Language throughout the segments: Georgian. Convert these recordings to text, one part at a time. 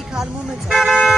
იქ არ მომეწონა.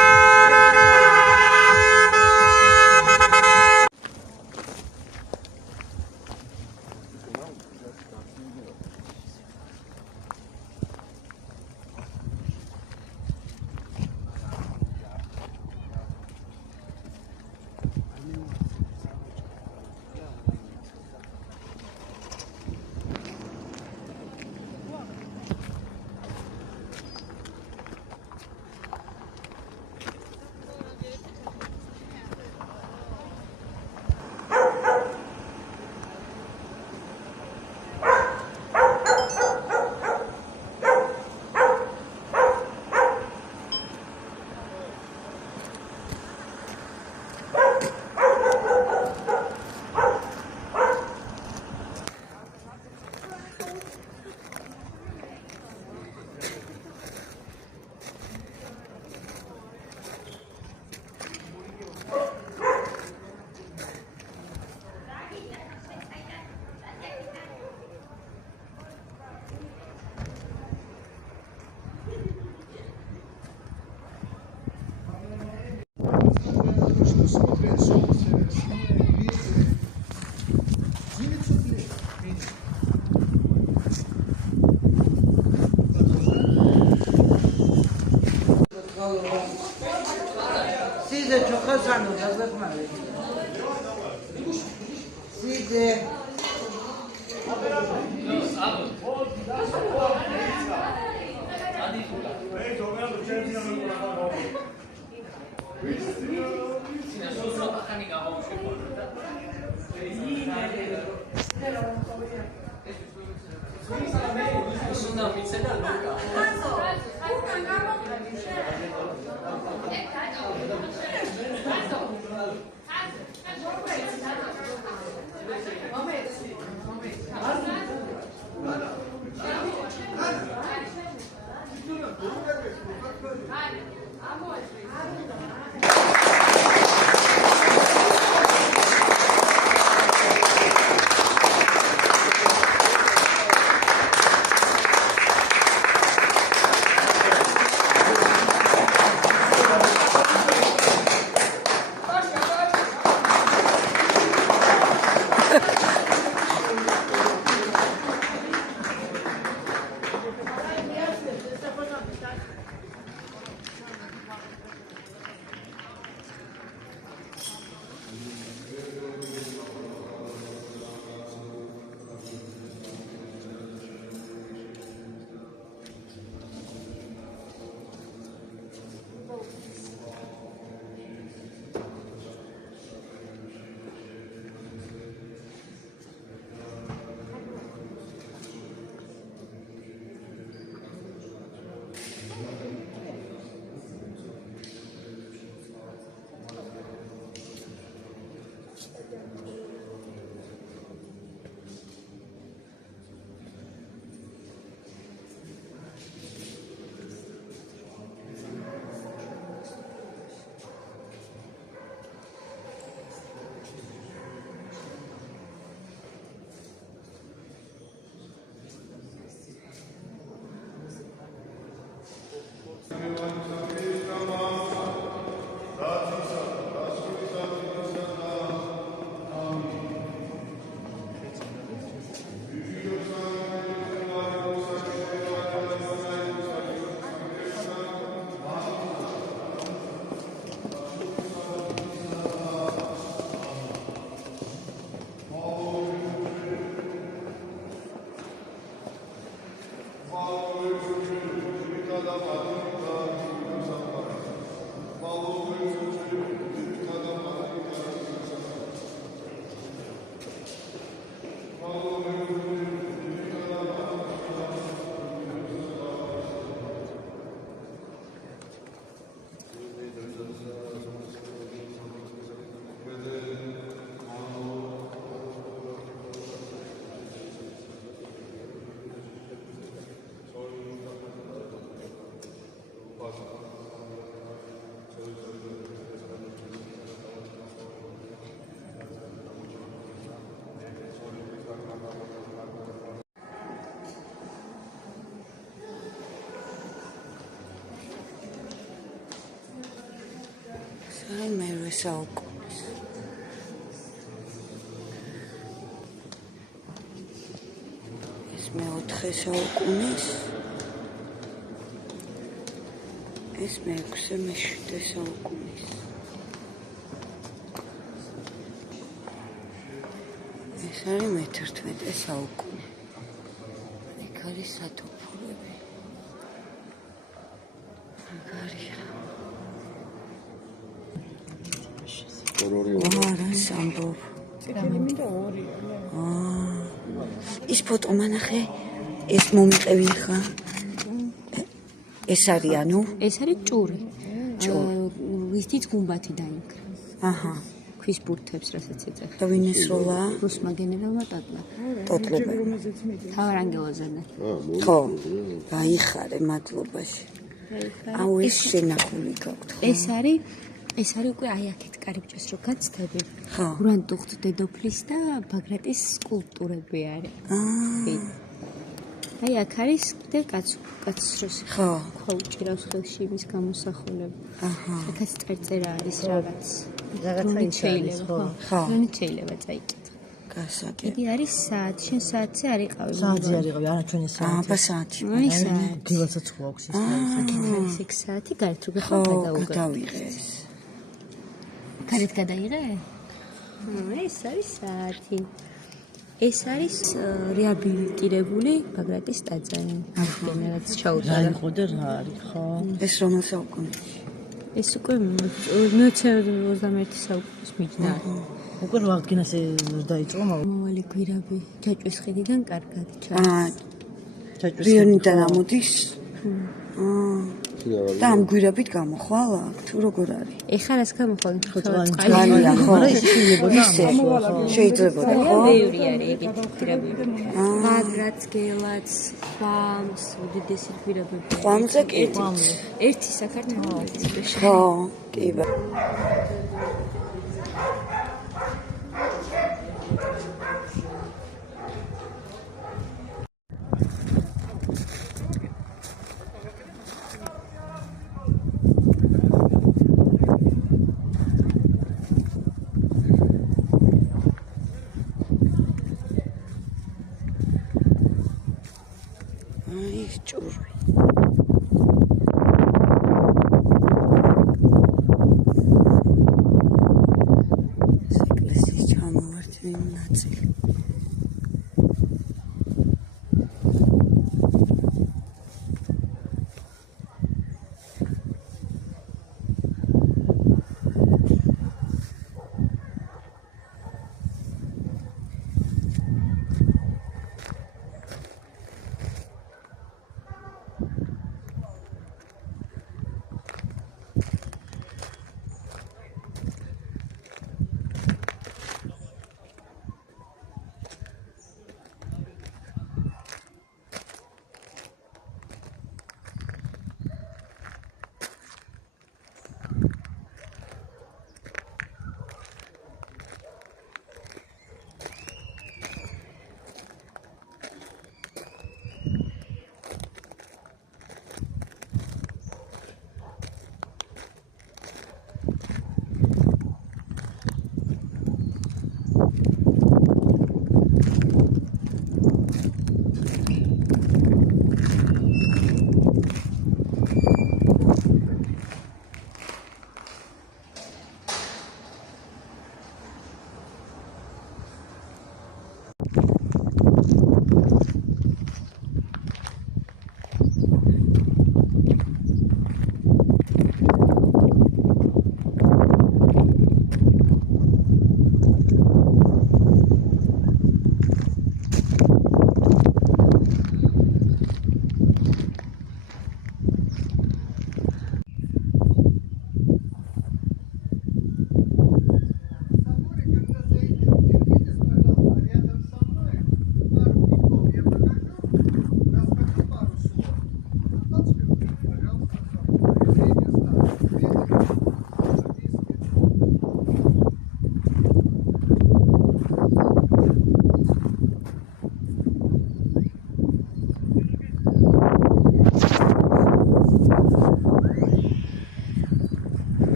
Size çok hasanız hazırlamayın. Size აი მერვე საუკუნის. ეს მეოთხე საუკუნის. ეს მეექვსე მეშვიდე საუკუნის. ეს არის მე-11 საუკუნე. ეგ არის სათოფურები. მაგარია. არა სამბობ. ის ფოტო მანახე ეს მომიყევი ხა. ეს არის ანუ ეს არის ჭური. ვისთიც გუმბათი დაინგრა. აჰა. ქვის ბურთებს რასაც ეძახა. და ვინ ესროლა? რუსმა გენერალმა ტოტლა. ტოტლება. თავარანგელოზენა. ხო. გაიხარე მადლობაში. აუ ეს შენახული გაქვთ. ეს არის უკვე აი აქეთ კარიბჭეს რო გაცდები. ხო. ურანტუხტ დედოფლის და ბაგრატის სკულპტურები არის. აი აქ არის კიდე კაცროსი. ხო. ხო უჭირავს ხელში იმის გამოსახულება. აჰა. აქაც წერწერა არის რაღაც. რაღაცა შეიძლება, ხო. რომით შეიძლება წაიკითხო. გასაგები. იგი არის საათი, შენ საათზე არ იყავი. საათზე არ იყავი, არა ჩვენი საათი. აბა საათი. აი საათი. დილასაც ხო აქვს ის საათი. აქეთ არის ეგ საათი, გარეთ რო გახარ გადაუგე. გადავიღეს. გარეთ გადაიღე? ეს არის საათი. ეს არის რეაბილიტირებული ბაგრატის ტაძარი. გენერალს ჩაუტარა. რა იყო და რა არის, ხო? ეს რომელ საუკუნეში? ეს უკვე მე-21 საუკუნის მიჯნა. უკვე რა აღდგენას დაიწყო, მაგრამ მომავალი გვირაბი ჯაჭვის ხიდიდან კარგად აა ჩაჭვის რიონიდან ამოდის? და ამ გვირაბით გამოხვალ აქ თუ როგორ არის? ეხლა რას გამოხვალ? ძალიან ხო. მაგრამ ის შეიძლება ისე შეიძლებოდა ხო? ბევრი არის ეგეთი გვირაბები. ბაგრატს, გელაც, ხვამს, უდიდესი გვირაბები. ხვამზე კი. ერთი საქართველოს. ხო, კი ბა. ის ჭურვი.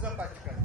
запачканы.